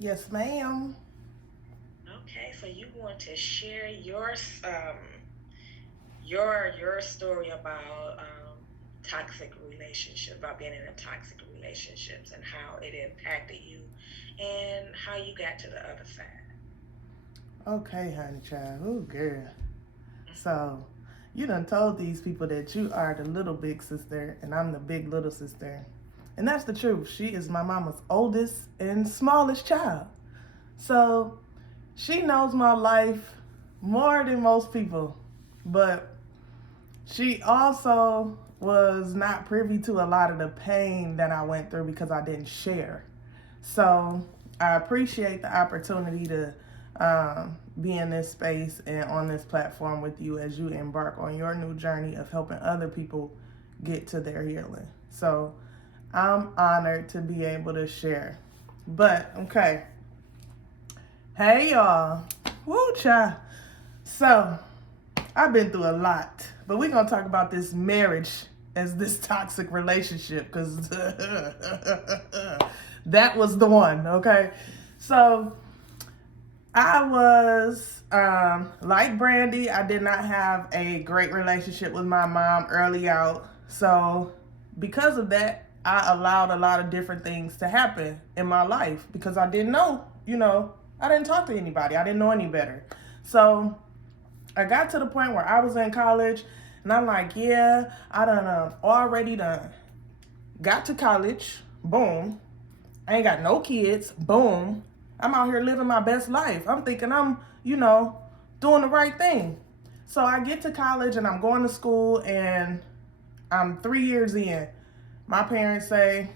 Yes, ma'am. Okay, so you want to share your story about toxic relationships, about being in a toxic relationships, and how it impacted you, and how you got to the other side. Okay, honey child. Oh, girl. So, you done told these people that you are the little big sister and I'm the big little sister. And that's the truth. She is my mama's oldest and smallest child. So, she knows my life more than most people. But she also was not privy to a lot of the pain that I went through because I didn't share. So I appreciate the opportunity to be in this space and on this platform with you as you embark on your new journey of helping other people get to their healing. So I'm honored to be able to share. But okay, hey y'all, woo child. So I've been through a lot, but we're gonna talk about this marriage as this toxic relationship because that was the one. Okay, so I was like Brandy. I did not have a great relationship with my mom early out, so because of that, I allowed a lot of different things to happen in my life because I didn't know. I didn't talk to anybody. I didn't know any better. So I got to the point where I was in college and I'm like, yeah, I done already done got to college, boom. I ain't got no kids, boom. I'm out here living my best life. I'm thinking I'm doing the right thing. So I get to college and I'm going to school and I'm 3 years in. My parents say,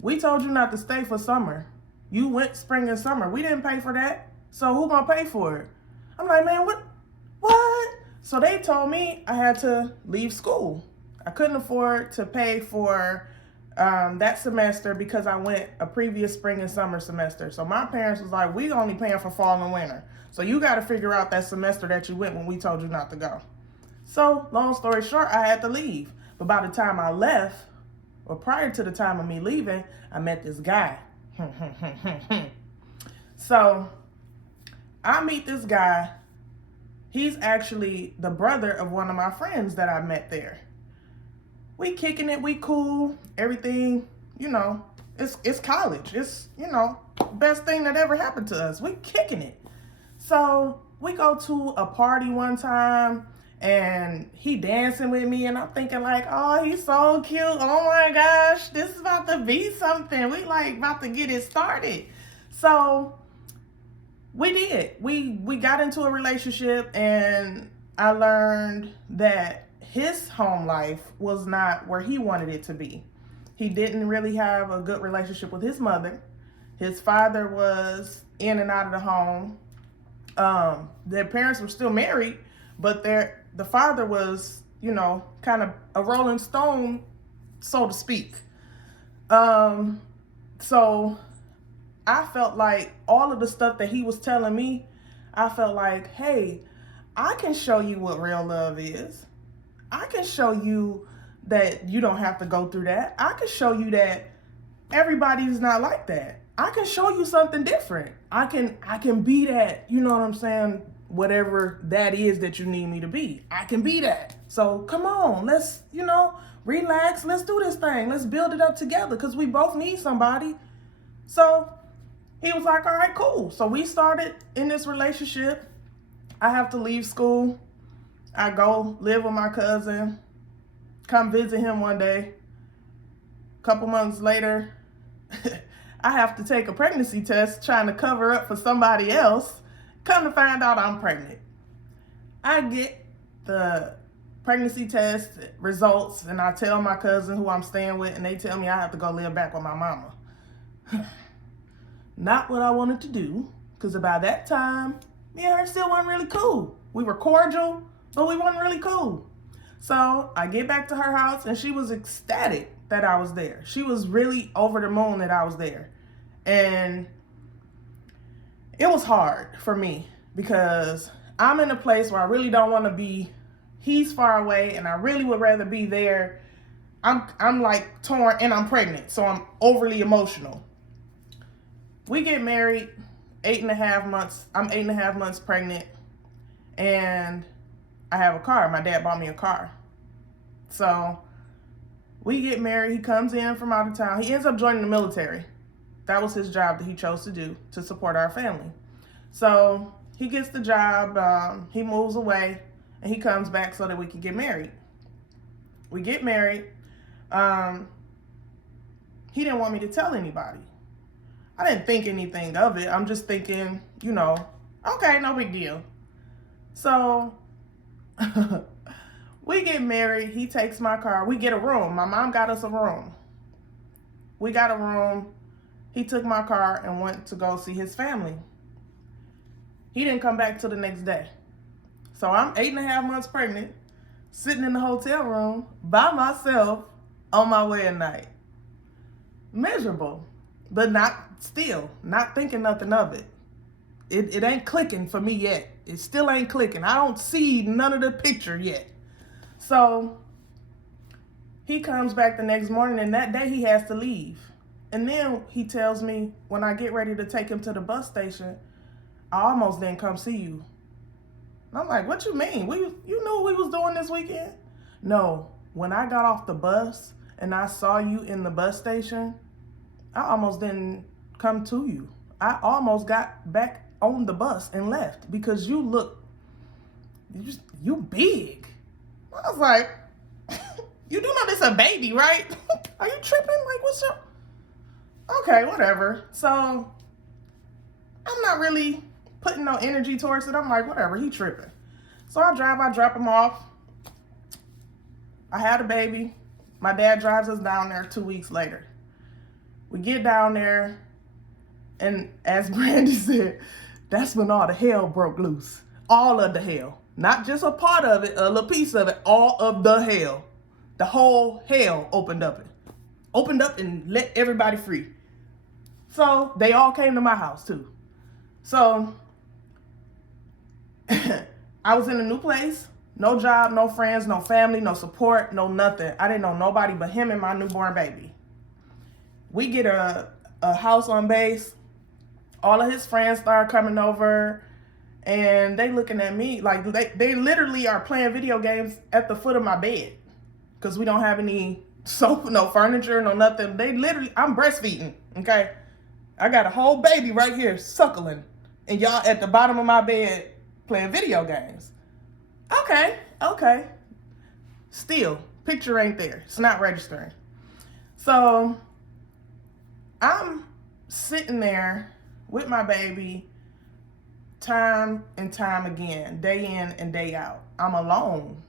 we told you not to stay for summer. You went spring and summer. We didn't pay for that. So who gonna pay for it? I'm like, man, what? So they told me I had to leave school. I couldn't afford to pay for that semester because I went a previous spring and summer semester. So my parents was like, we only paying for fall and winter. So you got to figure out that semester that you went when we told you not to go. So long story short, I had to leave. But by the time I left, or prior to the time of me leaving, I met this guy. So I meet this guy. He's actually the brother of one of my friends that I met there. We kicking it, we cool, everything, you know, it's college. It's best thing that ever happened to us. We kicking it. So we go to a party one time and he dancing with me and I'm thinking like, oh, he's so cute. Oh my gosh, this is about to be something. We like about to get it started. So we did. We got into a relationship and I learned that his home life was not where he wanted it to be. He didn't really have a good relationship with his mother. His father was in and out of the home. Their parents were still married, but the father was, kind of a rolling stone, so to speak. Um, so I felt like all of the stuff that he was telling me, I felt like, hey, I can show you what real love is. I can show you that you don't have to go through that. I can show you that everybody is not like that. I can show you something different. I can be that, you know what I'm saying? Whatever that is that you need me to be. I can be that. So come on, let's relax. Let's do this thing. Let's build it up together because we both need somebody. So he was like, all right, cool. So we started in this relationship. I have to leave school. I go live with my cousin, come visit him one day. A couple months later, I have to take a pregnancy test trying to cover up for somebody else. Come to find out I'm pregnant. I get the pregnancy test results and I tell my cousin who I'm staying with, and they tell me I have to go live back with my mama. Not what I wanted to do, because by that time, me and her still weren't really cool. We were cordial, but we weren't really cool. So I get back to her house, and she was ecstatic that I was there. She was really over the moon that I was there. And it was hard for me because I'm in a place where I really don't want to be. He's far away, and I really would rather be there. I'm like torn, and I'm pregnant, so I'm overly emotional. We get married 8.5 months. I'm 8.5 months pregnant, and I have a car. My dad bought me a car. So we get married. He comes in from out of town. He ends up joining the military. That was his job that he chose to do to support our family. So he gets the job. He moves away, and he comes back so that we can get married. We get married. He didn't want me to tell anybody. I didn't think anything of it. I'm just thinking, okay, no big deal. So we get married. He takes my car. We get a room. My mom got us a room. We got a room. He took my car and went to go see his family. He didn't come back till the next day. So I'm 8.5 months pregnant, sitting in the hotel room by myself on my wedding night. Miserable, but not thinking nothing of it. It ain't clicking for me yet. It still ain't clicking. I don't see none of the picture yet. So he comes back the next morning, and that day he has to leave. And then he tells me, when I get ready to take him to the bus station, I almost didn't come see you. And I'm like, what you mean? You knew we was doing this weekend? No, when I got off the bus and I saw you in the bus station, I almost didn't come to you. I almost got back on the bus and left because you big. I was like, you do know this a baby, right? Are you tripping? Like, what's up? Okay, whatever. So I'm not really putting no energy towards it. I'm like, whatever, he tripping. So I drop him off. I had a baby. My dad drives us down there 2 weeks later. We get down there, and as Brandy said, that's when all the hell broke loose. All of the hell. Not just a part of it, a little piece of it, all of the hell. The whole hell opened up and let everybody free. So they all came to my house too. So I was in a new place, no job, no friends, no family, no support, no nothing. I didn't know nobody but him and my newborn baby. We get a house on base. All of his friends start coming over, and they looking at me like they literally are playing video games at the foot of my bed because we don't have any sofa, no furniture, no nothing. I'm breastfeeding, okay? I got a whole baby right here suckling, and y'all at the bottom of my bed playing video games. Okay. Still, picture ain't there. It's not registering. So I'm sitting there with my baby time and time again, day in and day out. I'm alone.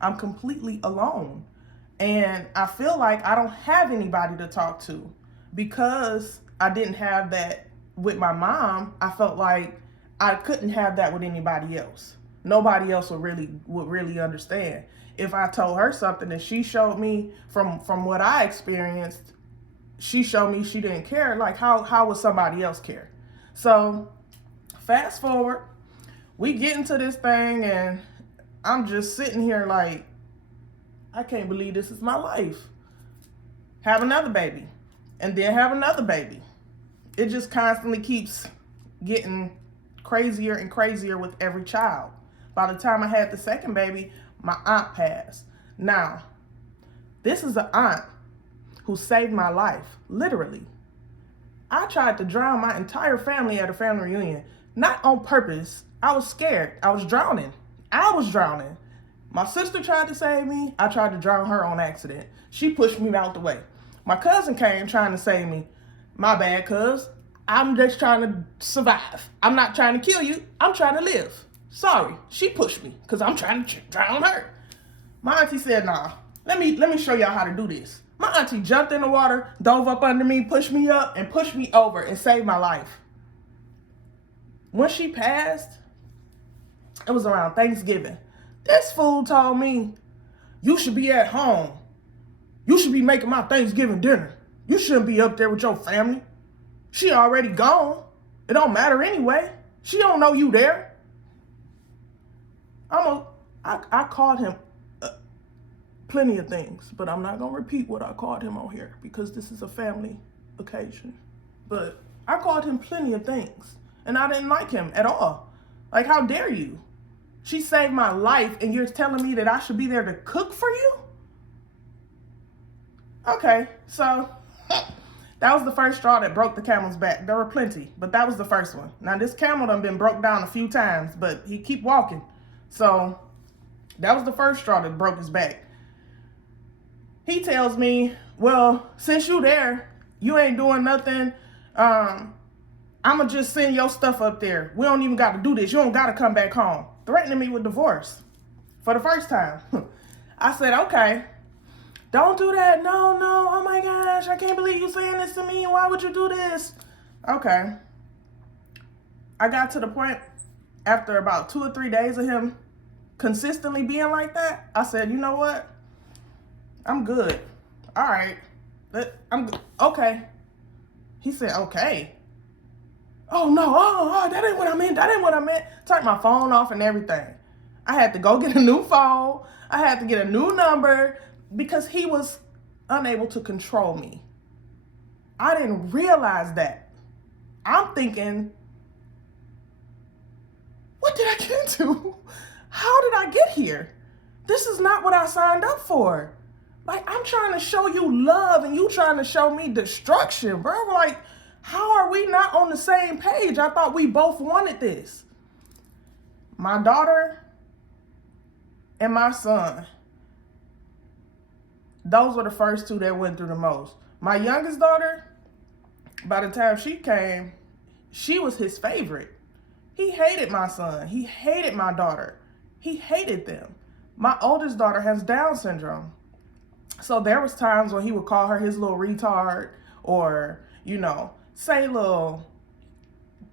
I'm completely alone. And I feel like I don't have anybody to talk to because I didn't have that with my mom. I felt like I couldn't have that with anybody else. Nobody else would really understand. If I told her something and she showed me from what I experienced, she showed me she didn't care, like how would somebody else care? So fast forward, we get into this thing and I'm just sitting here like, I can't believe this is my life. Have another baby and then have another baby. It just constantly keeps getting crazier and crazier with every child. By the time I had the second baby, my aunt passed. Now, this is an aunt who saved my life, literally. I tried to drown my entire family at a family reunion, not on purpose. I was scared. I was drowning. My sister tried to save me. I tried to drown her on accident. She pushed me out the way. My cousin came trying to save me. My bad, cuz. I'm just trying to survive. I'm not trying to kill you. I'm trying to live. Sorry. She pushed me because I'm trying to drown her. My auntie said, nah, let me show y'all how to do this. My auntie jumped in the water, dove up under me, pushed me up, and pushed me over and saved my life. When she passed, it was around Thanksgiving. This fool told me, you should be at home. You should be making my Thanksgiving dinner. You shouldn't be up there with your family. She already gone. It don't matter anyway. She don't know you there. I called him plenty of things, but I'm not going to repeat what I called him on here because this is a family occasion. But I called him plenty of things, and I didn't like him at all. Like, how dare you? She saved my life, and you're telling me that I should be there to cook for you? Okay, so that was the first straw that broke the camel's back. There were plenty, but that was the first one. Now, this camel done been broke down a few times, but he keep walking. So that was the first straw that broke his back. He tells me, well, since you there, you ain't doing nothing. I'ma just send your stuff up there. We don't even got to do this. You don't got to come back home. Threatening me with divorce for the first time. I said, okay, don't do that. No, oh my gosh, I can't believe you saying this to me. Why would you do this? Okay. I got to the point after about 2 or 3 days of him consistently being like that. I said, you know what? I'm good. All right. I'm good. Okay. He said, okay. Oh, no. Oh, that ain't what I meant. That ain't what I meant. Turned my phone off and everything. I had to go get a new phone. I had to get a new number because he was unable to control me. I didn't realize that. I'm thinking, what did I get into? How did I get here? This is not what I signed up for. Like, I'm trying to show you love and you trying to show me destruction, bro. Like, how are we not on the same page? I thought we both wanted this. My daughter and my son, those were the first two that went through the most. My youngest daughter, by the time she came, she was his favorite. He hated my son. He hated my daughter. He hated them. My oldest daughter has Down syndrome. So there was times when he would call her his little retard or, say little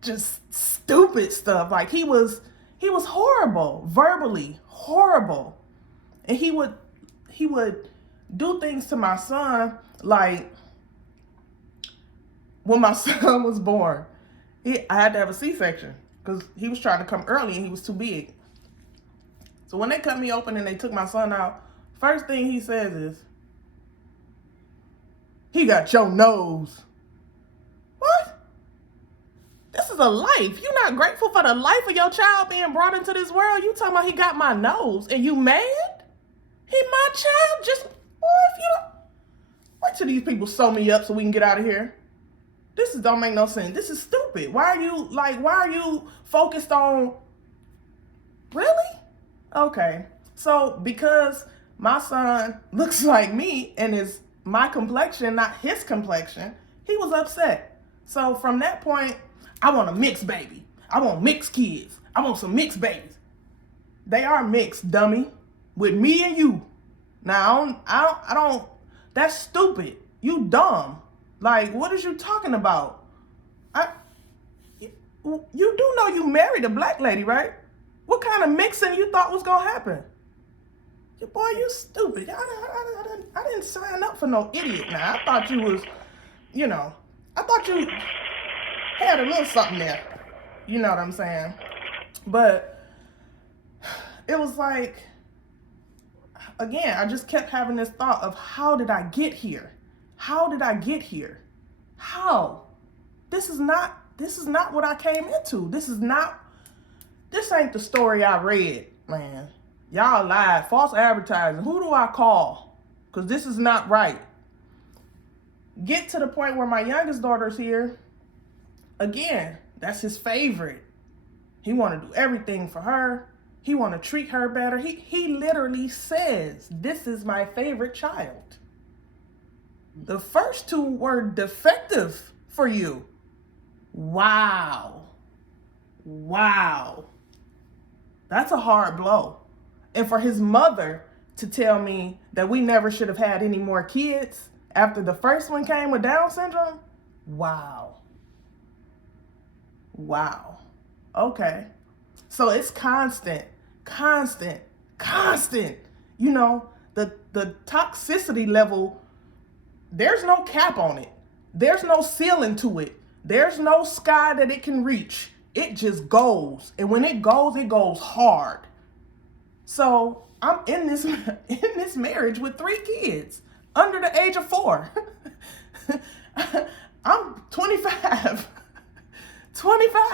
just stupid stuff. Like he was horrible, verbally horrible. And he would do things to my son, like when my son was born, I had to have a C-section because he was trying to come early and he was too big. So when they cut me open and they took my son out, first thing he says is, he got your nose. What? This is a life. You're not grateful for the life of your child being brought into this world? You talking about he got my nose and you mad? He my child? Just, boy, if you don't. Wait till these people sew me up so we can get out of here. Don't make no sense. This is stupid. Why are you focused on, really? Okay. So because my son looks like me and is my complexion, not his complexion, he was upset. So from that point, I want a mixed baby. I want mixed kids. I want some mixed babies. They are mixed, dummy, with me and you. Now, I don't, that's stupid. You dumb. Like, what is you talking about? You do know you married a black lady, right? What kind of mixing you thought was gonna happen? Boy, you stupid. I didn't sign up for no idiot now. I thought you was, I thought you had a little something there. You know what I'm saying? But it was like, again, I just kept having this thought of how did I get here? How did I get here? How? This is not what I came into. This ain't the story I read, man. Y'all lied, false advertising. Who do I call? Because this is not right. Get to the point where my youngest daughter's here. Again, that's his favorite. He want to do everything for her. He want to treat her better. He literally says, this is my favorite child. The first two were defective for you. Wow. That's a hard blow. And for his mother to tell me that we never should have had any more kids after the first one came with Down syndrome. Wow. Okay. So it's constant. The toxicity level, there's no cap on it. There's no ceiling to it. There's no sky that it can reach. It just goes. And when it goes hard. So I'm in this marriage with 3 kids under the age of 4. I'm 25.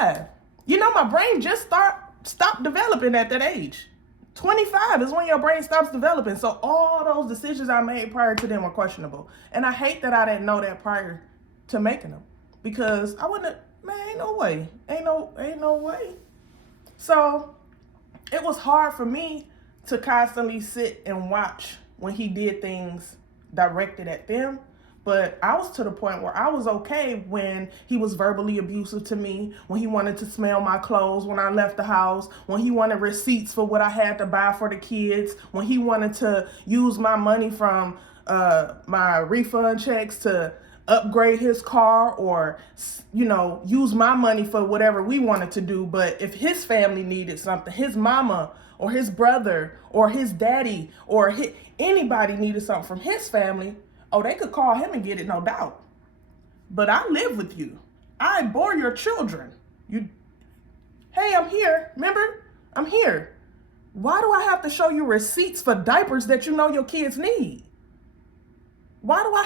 25. You know, my brain just stopped developing at that age. 25 is when your brain stops developing. So all those decisions I made prior to them were questionable. And I hate that I didn't know that prior to making them. Because I wouldn't have, man, ain't no way. Ain't no way. So it was hard for me to constantly sit and watch when he did things directed at them. But I was to the point where I was okay when he was verbally abusive to me, when he wanted to smell my clothes when I left the house, when he wanted receipts for what I had to buy for the kids, when he wanted to use my money from my refund checks to upgrade his car, or, you know, use my money for whatever we wanted to do. But if his family needed something, his mama or his brother or his daddy or anybody needed something from his family, oh, they could call him and get it, no doubt. But I live with you. I bore your children. Hey, I'm here. Remember? I'm here. Why do I have to show you receipts for diapers that you know your kids need? Why do I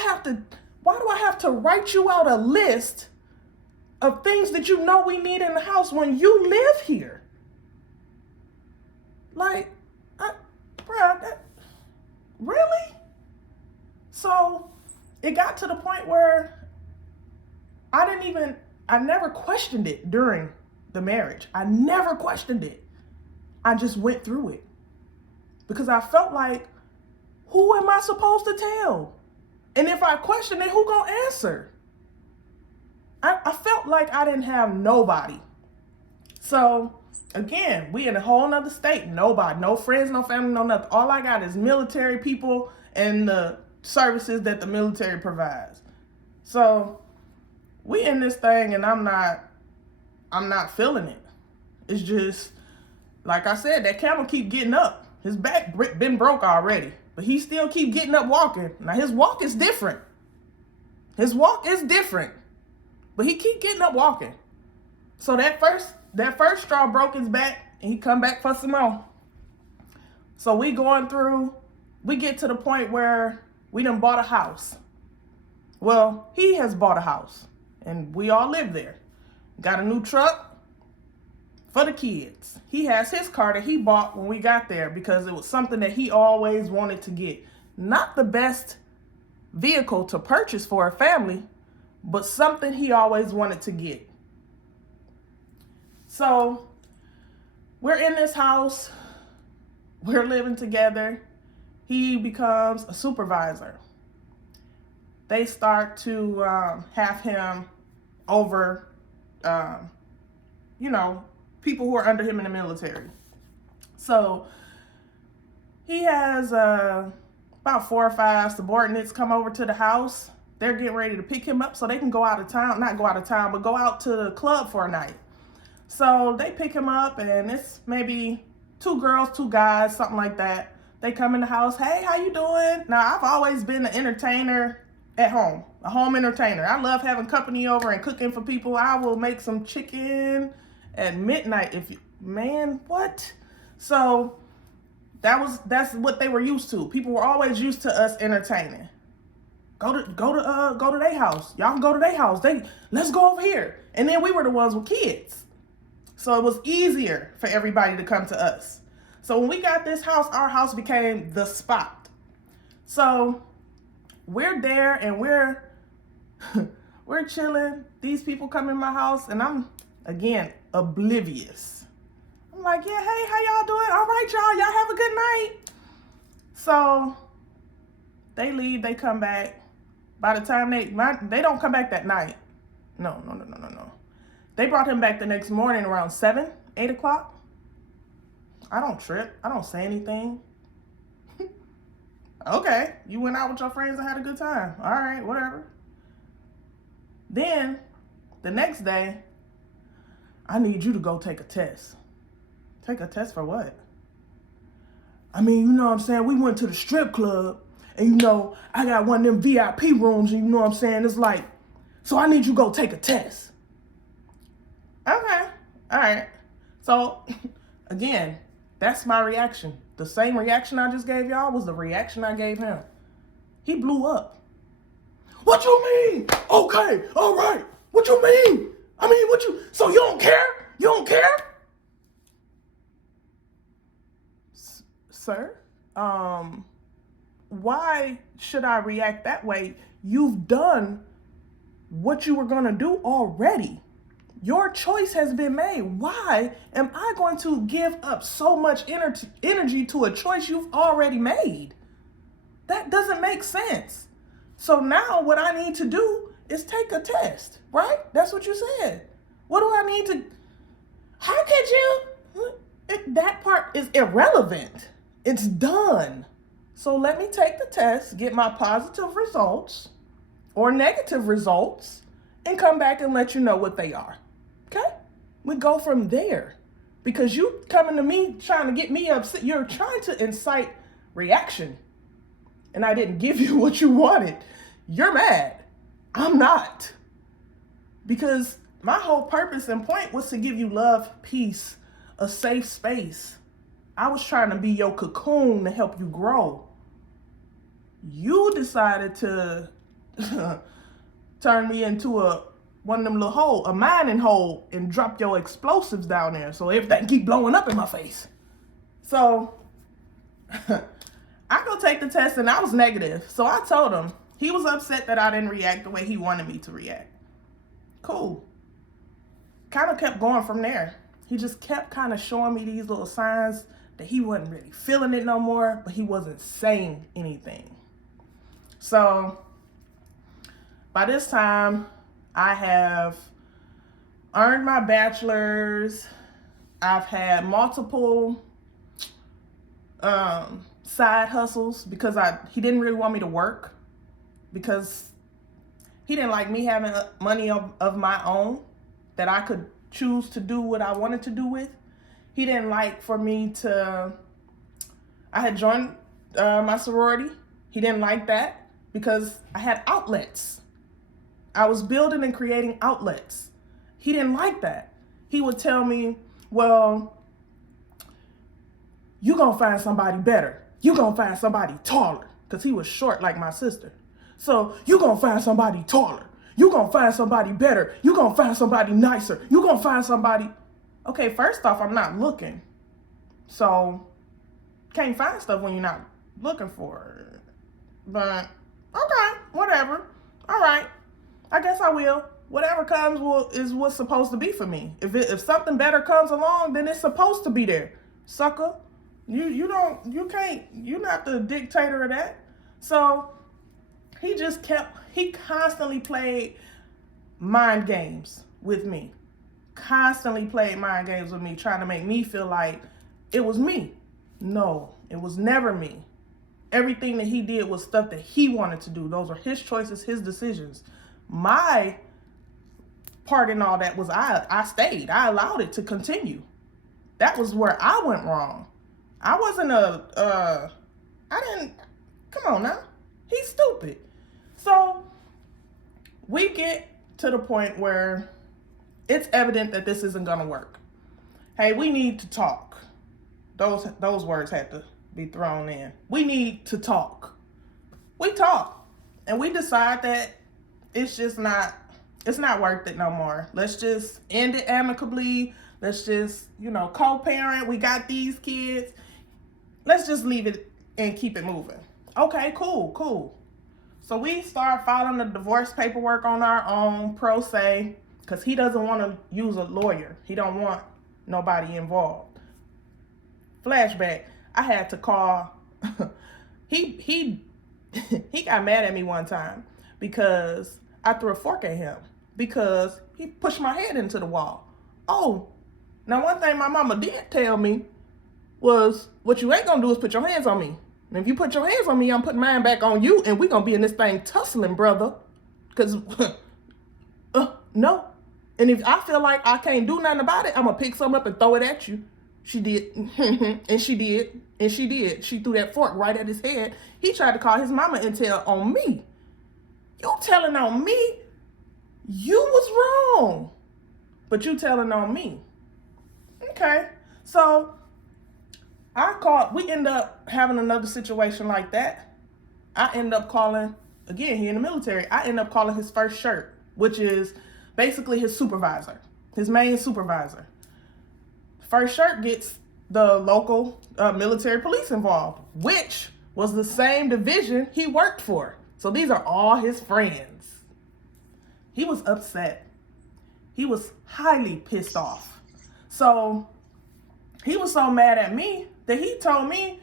have to write you out a list of things that you know we need in the house when you live here? Like, really? So it got to the point where I never questioned it during the marriage. I never questioned it. I just went through it because I felt like, who am I supposed to tell? And if I question it, who gonna answer? I felt like I didn't have nobody. So again, we in a whole nother state. Nobody, no friends, no family, no nothing. All I got is military people and the services that the military provides. So we in this thing, and I'm not feeling it. It's just, like I said, that camel keep getting up. His back been broke already, but he still keep getting up walking. Now his walk is different. But he keep getting up walking. So that first straw broke his back, and he come back for some more. So we get to the point where we done bought a house. Well, he has bought a house, and we all live there. Got a new truck for the kids. He has his car that he bought when we got there because it was something that he always wanted to get. Not the best vehicle to purchase for a family, but something he always wanted to get. So we're in this house. We're living together. He becomes a supervisor. They start to have him over, people who are under him in the military. So he has about 4 or 5 subordinates come over to the house. They're getting ready to pick him up so they can go out of town. Not go out of town, but go out to the club for a night. So they pick him up, and it's maybe 2 girls, 2 guys, something like that. They come in the house. Hey, how you doing? Now, I've always been an entertainer at home, a home entertainer. I love having company over and cooking for people. I will make some chicken at midnight what? So that's what they were used to. People were always used to us entertaining. Go to their house. Y'all can go to their house. Let's go over here. And then we were the ones with kids. So it was easier for everybody to come to us. So when we got this house, our house became the spot. So we're there and we're chilling. These people come in my house and I'm, again, oblivious. I'm like, yeah, hey, how y'all doing? All right, y'all have a good night. So they leave, they come back. By the time they don't come back that night. No. They brought him back the next morning around 7, 8 o'clock. I don't trip. I don't say anything. Okay, you went out with your friends and had a good time. All right, whatever. Then, the next day, I need you to go take a test. Take a test for what? I mean, you know what I'm saying? We went to the strip club, and I got one of them VIP rooms, and you know what I'm saying? It's like, so I need you to go take a test. Okay, all right. So, again, that's my reaction. The same reaction I just gave y'all was the reaction I gave him. He blew up. What you mean? Okay, all right. What you mean? I mean, so you don't care? You don't care? Sir, why should I react that way? You've done what you were going to do already. Your choice has been made. Why am I going to give up so much energy to a choice you've already made? That doesn't make sense. So now what I need to do is take a test, right? That's what you said. What do I need to... How could you... That part is irrelevant. It's done. So let me take the test, get my positive results or negative results, and come back and let you know what they are. Okay? We go from there. Because you coming to me trying to get me upset, you're trying to incite reaction. And I didn't give you what you wanted. You're mad. I'm not. Because my whole purpose and point was to give you love, peace, a safe space. I was trying to be your cocoon to help you grow. You decided to turn me into one of them little hole, a mining hole, and drop your explosives down there so everything keep blowing up in my face. So I go take the test and I was negative. So I told him. He was upset that I didn't react the way he wanted me to react. Cool. Kind of kept going from there. He just kept kind of showing me these little signs that he wasn't really feeling it no more, but he wasn't saying anything. So by this time, I have earned my bachelor's. I've had multiple side hustles because he didn't really want me to work, because he didn't like me having money of my own that I could choose to do what I wanted to do with. He didn't like for me to... I had joined my sorority. He didn't like that because I had outlets. I was building and creating outlets. He didn't like that. He would tell me, well, you're going to find somebody better. You're going to find somebody taller, because he was short like my sister. So you're going to find somebody taller. You're going to find somebody better. You're going to find somebody nicer. You're going to find somebody... Okay, first off, I'm not looking. So can't find stuff when you're not looking for it. But okay, whatever. All right. I guess I will. Whatever comes is what's supposed to be for me. If something better comes along, then it's supposed to be there. Sucker. You're not the dictator of that. So he constantly played mind games with me. Constantly played mind games with me, trying to make me feel like it was me. No, it was never me. Everything that he did was stuff that he wanted to do. Those are his choices, his decisions. My part in all that was I stayed. I allowed it to continue. That was where I went wrong. I wasn't come on now. He's stupid. So we get to the point where it's evident that this isn't going to work. Hey, we need to talk. Those words had to be thrown in. We need to talk. We talk. And we decide that it's not worth it no more. Let's just end it amicably. Let's just, co-parent. We got these kids. Let's just leave it and keep it moving. Okay, cool. So we start filing the divorce paperwork on our own, pro se, because he doesn't want to use a lawyer. He don't want nobody involved. Flashback, I had to call. He got mad at me one time because I threw a fork at him because he pushed my head into the wall. Oh, now one thing my mama did tell me was, what you ain't gonna do is put your hands on me. And if you put your hands on me, I'm putting mine back on you, and we gonna be in this thing tussling, brother. Because, no. And if I feel like I can't do nothing about it, I'm gonna pick something up and throw it at you. She did. And she did. And she did. She threw that fork right at his head. He tried to call his mama and tell on me. You telling on me? You was wrong. But you telling on me. Okay. So we end up having another situation like that. I end up calling, again, he in the military, I end up calling his first shirt, which is basically his supervisor, his main supervisor. First Shirt gets the local military police involved, which was the same division he worked for. So these are all his friends. He was upset. He was highly pissed off. So he was so mad at me that he told me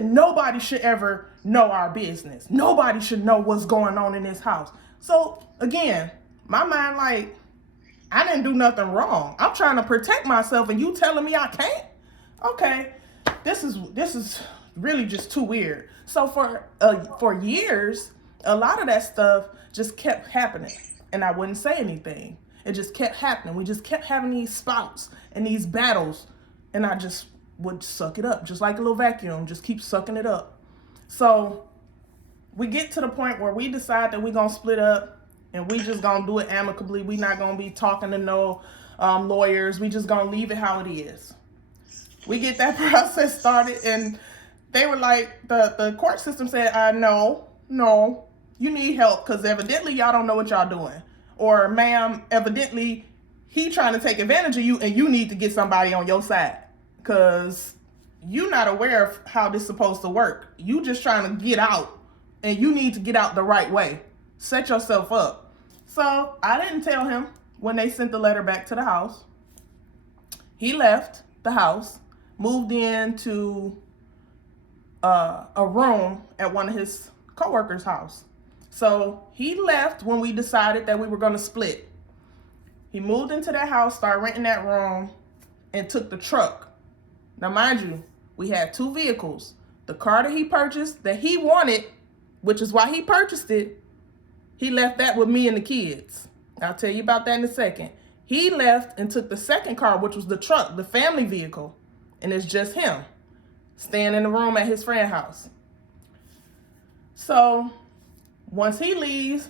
nobody should ever know our business. Nobody should know what's going on in this house. So again, my mind like, I didn't do nothing wrong. I'm trying to protect myself and you telling me I can't? Okay, this is really just too weird. So for years, a lot of that stuff just kept happening and I wouldn't say anything. It just kept happening. We just kept having these spouts and these battles and I just would suck it up, just like a little vacuum, just keep sucking it up. So we get to the point where we decide that we're gonna split up and we just gonna do it amicably. We not gonna be talking to no lawyers. We just gonna leave it how it is. We get that process started and they were like, the court system said, no, you need help because evidently y'all don't know what y'all doing. Or ma'am, evidently he trying to take advantage of you and you need to get somebody on your side. Because you're not aware of how this is supposed to work. You just trying to get out. And you need to get out the right way. Set yourself up. So I didn't tell him when they sent the letter back to the house. He left the house. Moved into a room at one of his coworkers' house. So he left when we decided that we were going to split. He moved into that house, started renting that room, and took the truck. Now, mind you, we had two vehicles. The car that he purchased, that he wanted, which is why he purchased it, he left that with me and the kids. I'll tell you about that in a second. He left and took the second car, which was the truck, the family vehicle, and it's just him staying in the room at his friend's house. So once he leaves,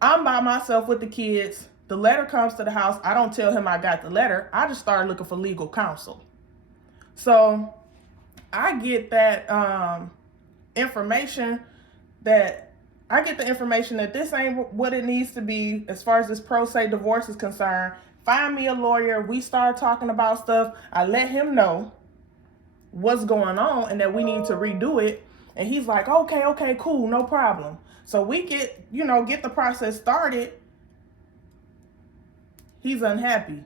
I'm by myself with the kids. The letter comes to the house. I don't tell him I got the letter. I just started looking for legal counsel. So I get that information that this ain't what it needs to be as far as this pro se divorce is concerned. Find me a lawyer. We start talking about stuff. I let him know what's going on and that we need to redo it. And he's like, okay, cool, no problem. So we get the process started. He's unhappy.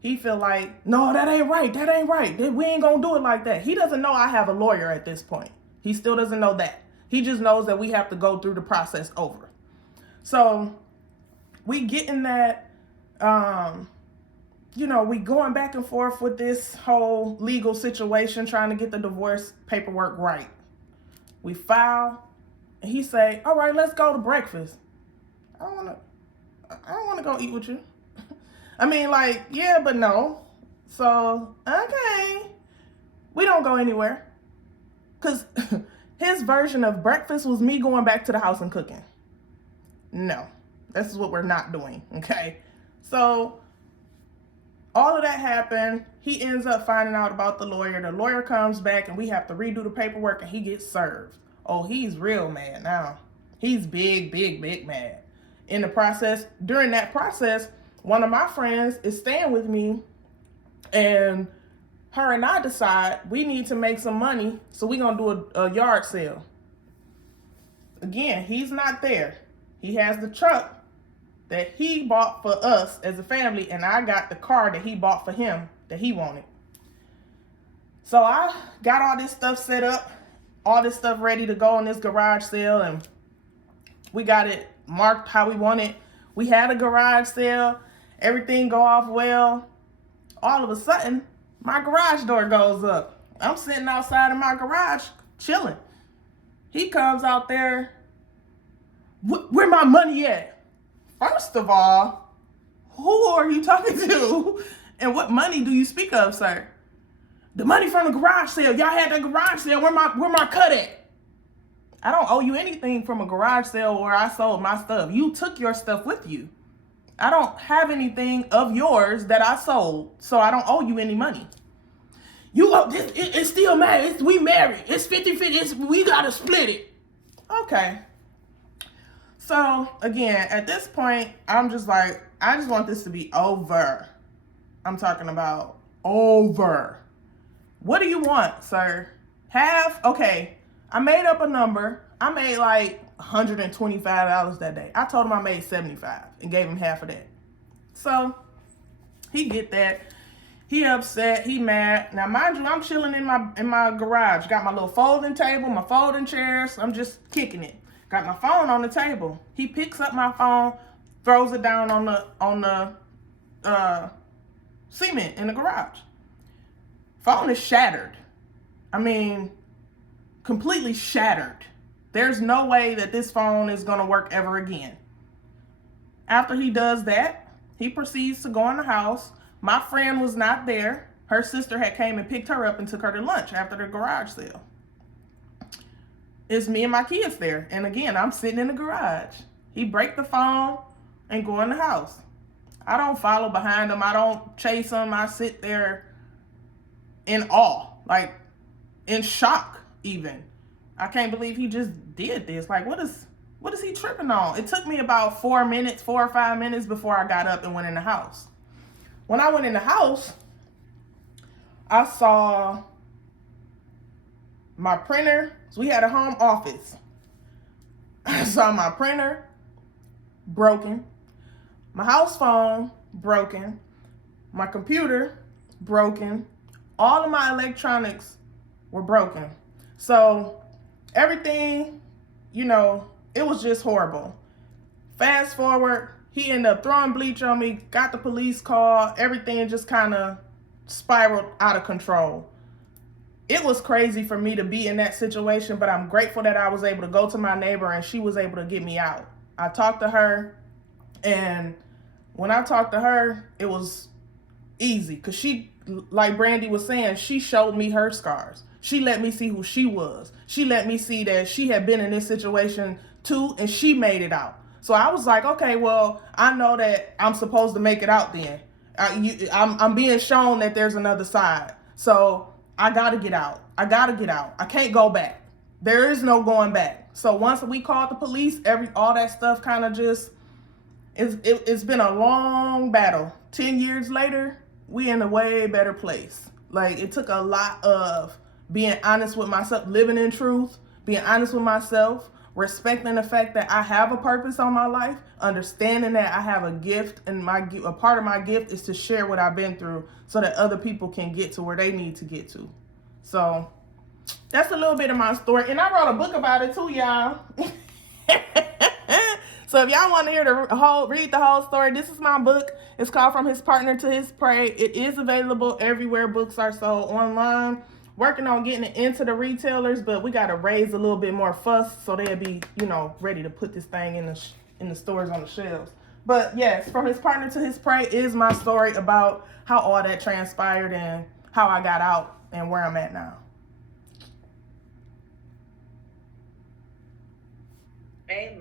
He feel like, no, that ain't right. We ain't gonna do it like that. He doesn't know I have a lawyer at this point. He still doesn't know that. He just knows that we have to go through the process over. So we getting that, we going back and forth with this whole legal situation, trying to get the divorce paperwork right. We file, and he say, all right, let's go to breakfast. I don't want to go eat with you. I mean, like, yeah, but no. So, okay. We don't go anywhere. Because his version of breakfast was me going back to the house and cooking. No. This is what we're not doing, okay? So, all of that happened. He ends up finding out about the lawyer. The lawyer comes back, and we have to redo the paperwork, and he gets served. Oh, he's real mad now. He's big mad. During that process, one of my friends is staying with me and her and I decide we need to make some money. So we're going to do a yard sale. Again, he's not there. He has the truck that he bought for us as a family. And I got the car that he bought for him that he wanted. So I got all this stuff set up, all this stuff ready to go in this garage sale. And we got it marked how we want it. We had a garage sale. Everything go off well. All of a sudden, my garage door goes up. I'm sitting outside of my garage, chilling. He comes out there. Where my money at? First of all, who are you talking to? And what money do you speak of, sir? The money from the garage sale. Y'all had the garage sale. Where my cut at? I don't owe you anything from a garage sale where I sold my stuff. You took your stuff with you. I don't have anything of yours that I sold, so I don't owe you any money. It's still married. We married. It's 50-50. We got to split it. Okay. So again, at this point, I'm just like, I just want this to be over. I'm talking about over. What do you want, sir? Half? Okay. I made up a number. I made like $125 that day. I told him I made $75 and gave him half of that. So he get that. He upset. He mad. Now, mind you, I'm chilling in my garage. Got my little folding table, my folding chairs. I'm just kicking it. Got my phone on the table. He picks up my phone, throws it down on the cement in the garage. Phone is shattered. I mean, completely shattered. There's no way that this phone is going to work ever again. After he does that, he proceeds to go in the house. My friend was not there. Her sister had came and picked her up and took her to lunch after the garage sale. It's me and my kids there. And again, I'm sitting in the garage. He break the phone and go in the house. I don't follow behind him. I don't chase him. I sit there in awe, like in shock even. I can't believe he just did this. Like, what is he tripping on? It took me about 4 or 5 minutes before I got up and went in the house. When I went in the house, I saw my printer. So we had a home office. I saw my printer broken, my house phone broken, my computer broken, all of my electronics were broken. So everything, it was just horrible. Fast forward, he ended up throwing bleach on me, got the police call, everything just kind of spiraled out of control. It was crazy for me to be in that situation, but I'm grateful that I was able to go to my neighbor and she was able to get me out. I talked to her, and when I talked to her, it was easy because she, like Brandy was saying, she showed me her scars. She let me see who she was. She let me see that she had been in this situation too, and she made it out. So I was like, okay, well, I know that I'm supposed to make it out then. I'm being shown that there's another side. So I gotta get out. I can't go back. There is no going back. So once we called the police, all that stuff kind of just, it's been a long battle. 10 years later, we in a way better place. Like, it took a lot of being honest with myself, living in truth, being honest with myself, respecting the fact that I have a purpose on my life, understanding that I have a gift, and a part of my gift is to share what I've been through so that other people can get to where they need to get to. So that's a little bit of my story. And I wrote a book about it too, y'all. So if y'all want to hear read the whole story, this is my book. It's called From His Partner to His Prey. It is available everywhere books are sold online. Working on getting it into the retailers, but we got to raise a little bit more fuss so they'll be, ready to put this thing in the stores on the shelves. But yes, From His Partner to His Prey is my story about how all that transpired and how I got out and where I'm at now. Amen.